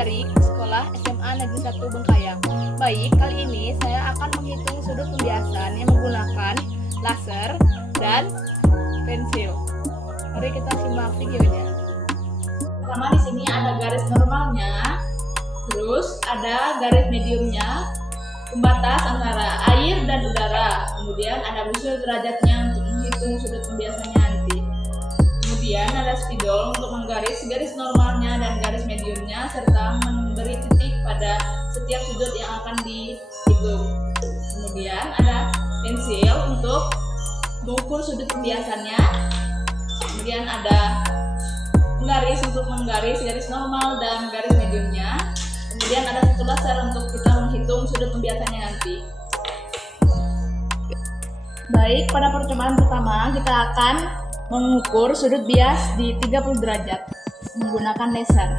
dari sekolah SMA Negeri 1 Bengkayang. Baik, kali ini saya akan menghitung sudut pembiasan yang menggunakan laser dan pensil. Mari kita simak videonya. Pertama di sini ada garis normalnya, terus ada garis mediumnya, pembatas antara air dan udara. Kemudian ada busur derajatnya untuk menghitung sudut pembiasannya nanti. Kemudian ada spidol untuk menggaris garis normalnya dan garis mediumnya serta memberi titik pada setiap sudut yang akan dihitung. Kemudian ada pensil untuk mengukur sudut pembiasannya. Kemudian ada penggaris untuk menggaris garis normal dan garis mediumnya. Kemudian ada satu laser untuk kita menghitung sudut pembiasannya nanti. Baik, pada percobaan pertama kita akan mengukur sudut bias di 30 derajat menggunakan laser.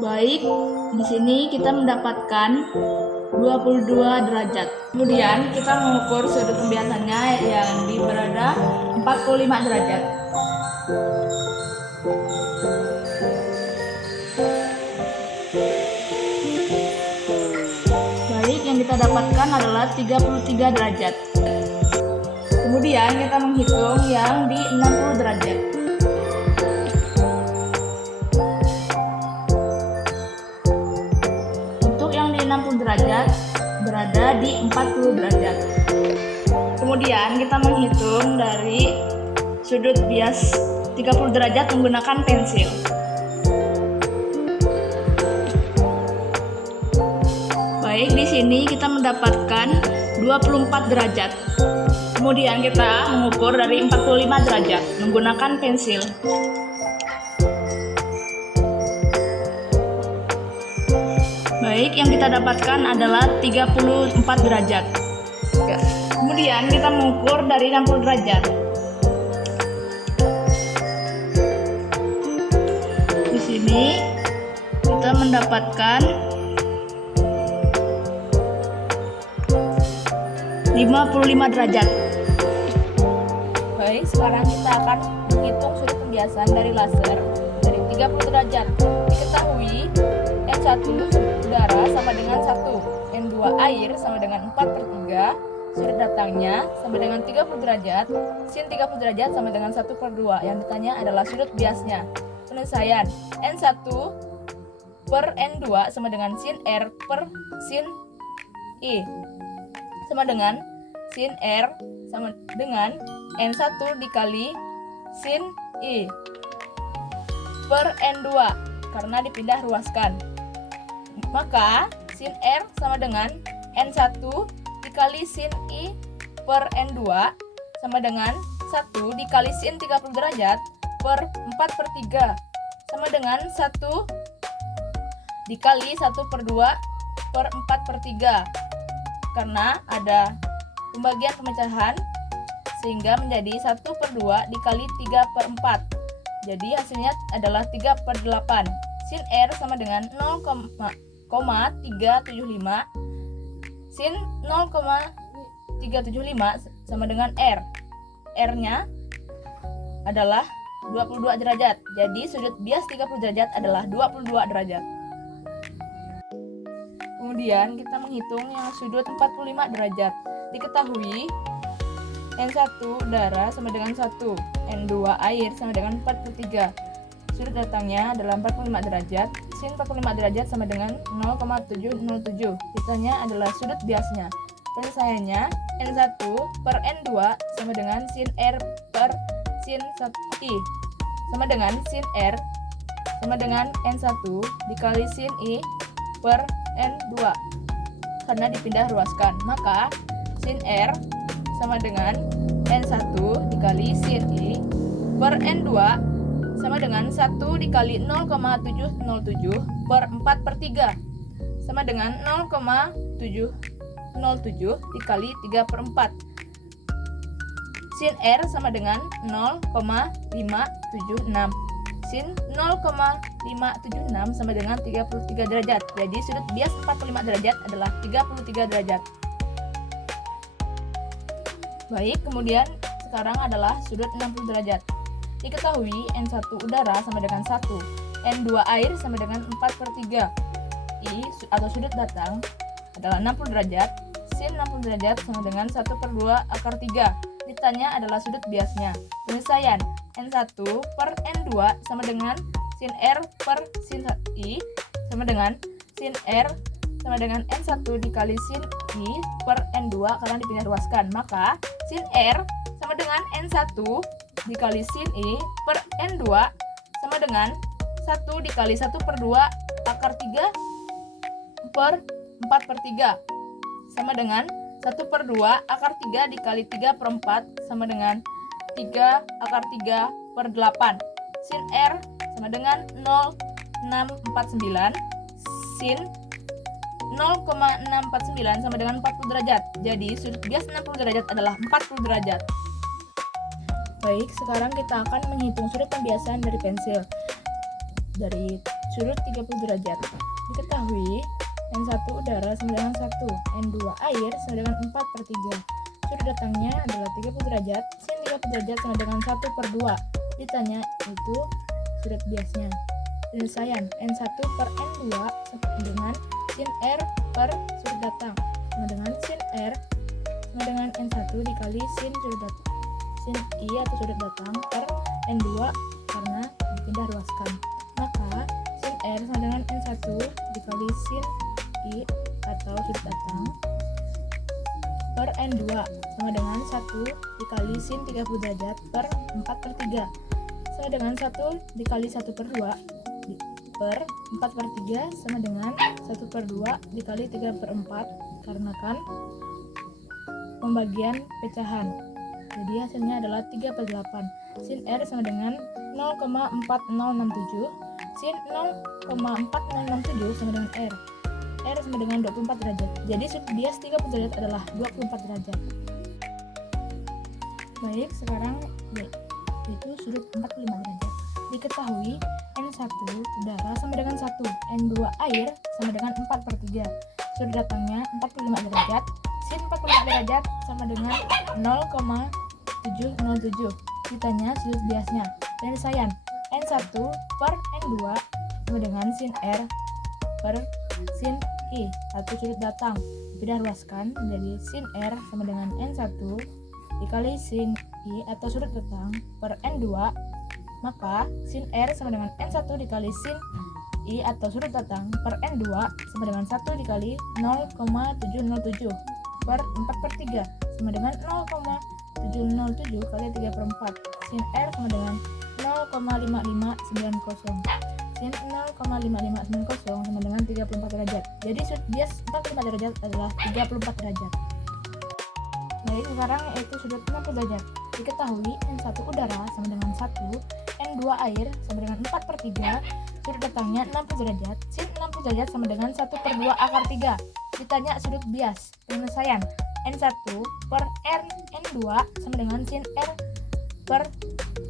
Baik, di sini kita mendapatkan 22 derajat. Kemudian kita mengukur sudut pembiasannya yang berada 45 derajat. Baik, yang kita dapatkan adalah 33 derajat. Kemudian kita menghitung yang di 60 derajat. Untuk yang di 60 derajat berada di 40 derajat. Kemudian kita menghitung dari sudut bias 30 derajat menggunakan pensil. Baik, di sini kita mendapatkan 24 derajat. Kemudian kita mengukur dari 45 derajat menggunakan pensil. Baik, yang kita dapatkan adalah 34 derajat. Kemudian kita mengukur dari 60 derajat. Di sini kita mendapatkan 55 derajat. Baik, sekarang kita akan menghitung sudut pembiasan dari laser dari 30 derajat. Diketahui N1 udara sama dengan 1, N2 air sama dengan 4/3, sudut datangnya sama dengan 30 derajat, sin 30 derajat sama dengan 1/2. Yang ditanya adalah sudut biasnya. Penyelesaian N1 per N2 sama dengan sin R per sin I sama dengan sin R sama dengan N1 dikali sin I per N2 karena dipindah ruaskan. Maka sin R sama dengan N1 dikali sin I per N2 sama dengan 1 dikali sin 30 derajat per 4/3 sama dengan 1 dikali 1/2 per 4/3 karena ada pembagian pemecahan sehingga menjadi 1/2 dikali 3/4. Jadi hasilnya adalah 3/8. Sin R sama dengan 0,375. Sin 0,375 sama dengan R. R-nya adalah 22 derajat. Jadi sudut bias 30 derajat adalah 22 derajat. Kemudian kita menghitung yang sudut 45 derajat. Diketahui N1 udara sama dengan 1, N2 air sama dengan 4/3. Sudut datangnya adalah 45 derajat, sin 45 derajat sama dengan 0,707. Sisanya adalah sudut biasnya. Penyelesaiannya N1 per N2 sama dengan sin R per sin 1I sama dengan sin R sama dengan N1 dikali sin I per N2 karena dipindah ruaskan. Maka sin R sama dengan N1 dikali sin I per N2 sama dengan 1 dikali 0,707 per 4/3 sama dengan 0,707 dikali 3/4. Sin R sama dengan 0,576. Sin 0,576 sama dengan 33 derajat. Jadi sudut bias 45 derajat adalah 33 derajat. Baik, kemudian sekarang adalah sudut 60 derajat. Diketahui N1 udara sama dengan 1, N2 air sama dengan 4/3. I atau sudut datang adalah 60 derajat, sin 60 derajat sama dengan 1/2/3. Ditanya adalah sudut biasnya. Penyelesaian, N1 per N2 sama dengan sin R per sin I sama dengan sin R sama dengan N1 dikali sin I per N2 karena dipindah ruaskan. Maka sin R sama dengan N1 dikali sin I per N2 sama dengan 1 dikali 1/2/3 per 4/3 sama dengan 1/2/3 dikali 3/4 sama dengan 3/3/8. Sin R sama dengan 0,649. Sin 0,649 sama dengan 40 derajat. Jadi sudut bias 60 derajat adalah 40 derajat. Baik, sekarang kita akan menghitung sudut pembiasan dari pensil. Dari sudut 30 derajat. Diketahui N1 udara sama dengan 1, N2 air sama dengan 4/3. Sudut datangnya adalah 30 derajat, sin 30 derajat sama dengan 1/2. Ditanya itu sudut biasnya. Penyelesaian, N1 per N2 sama dengan sin R per sudut datang sama dengan sin R sama dengan N1 dikali sin sudut datang, sin I atau sudut datang per N2 karena dipindah ruaskan. Maka sin R sama dengan N1 dikali sin I atau sudut datang per N2 sama dengan 1 dikali sin 30 derajat per 4/3 sama dengan 1 dikali 1/2 per 4/3 sama dengan 1/2 dikali 3/4 karena kan pembagian pecahan. Jadi hasilnya adalah 3/8. Sin R sama dengan 0,4067. Sin 0,4067 sama dengan R. R sama dengan 24 derajat. Jadi sudut bias 30 derajat adalah 24 derajat. Baik, sekarang yaitu sudut 45 derajat. Diketahui N1 udara sama dengan 1, N2 air sama dengan 4/3. Sudut datangnya 45 derajat, sin 45 derajat sama dengan 0,707. Ditanya sudut biasnya. Penyelesaian, N1 per N2 sama dengan sin R per sin I atau sudut datang dipindah ruaskan menjadi sin R sama dengan N1 dikali sin I atau sudut datang per N2. Maka sin R sama dengan N1 dikali sin I atau sudut datang per N2 sama dengan 1 dikali 0,707 per 4/3 sama dengan 0,707 kali 3/4. Sin R sama dengan 0,5590. Sin 0,5590 sama dengan 34 derajat. Jadi sudut bias 45 derajat adalah 34 derajat. Baik, sekarang yaitu sudut 60 derajat. Diketahui N1 udara sama dengan 1, N2 air sama dengan 4/3. Sudut datangnya 60 derajat, sin 60 derajat sama dengan 1/2/3. Ditanya sudut bias. Penyelesaian, N1 per N2 sama dengan sin R per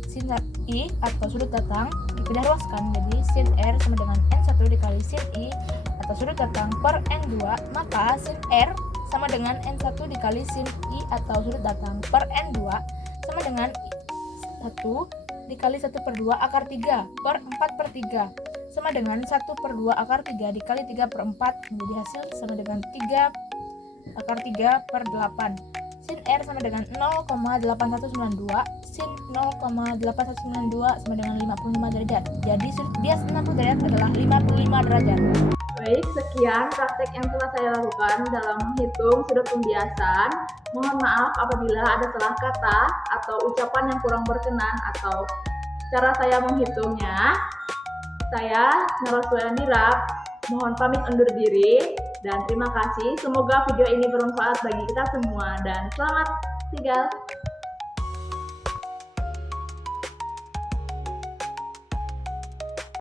sin I atau sudut datang dipindah ruaskan jadi sin R sama dengan N1 dikali sin I atau sudut datang per N2. Maka sin R sama dengan N1 dikali sin I atau sudut datang per N2 sama dengan 1 dikali 1/2/3 per 4/3 sama dengan 1/2/3 dikali 3/4 menjadi hasil sama dengan 3/3/8. Sin R sama dengan 0,8192. Sin 0,8192 sama dengan 55 derajat. Jadi sudut bias 60 derajat adalah 55 derajat. Baik, sekian praktek yang telah saya lakukan dalam menghitung sudut pembiasan. Mohon maaf apabila ada salah kata atau ucapan yang kurang berkenan atau cara saya menghitungnya. Saya Naraswaya Nirab, mohon pamit undur diri dan terima kasih. Semoga video ini bermanfaat bagi kita semua dan selamat tinggal.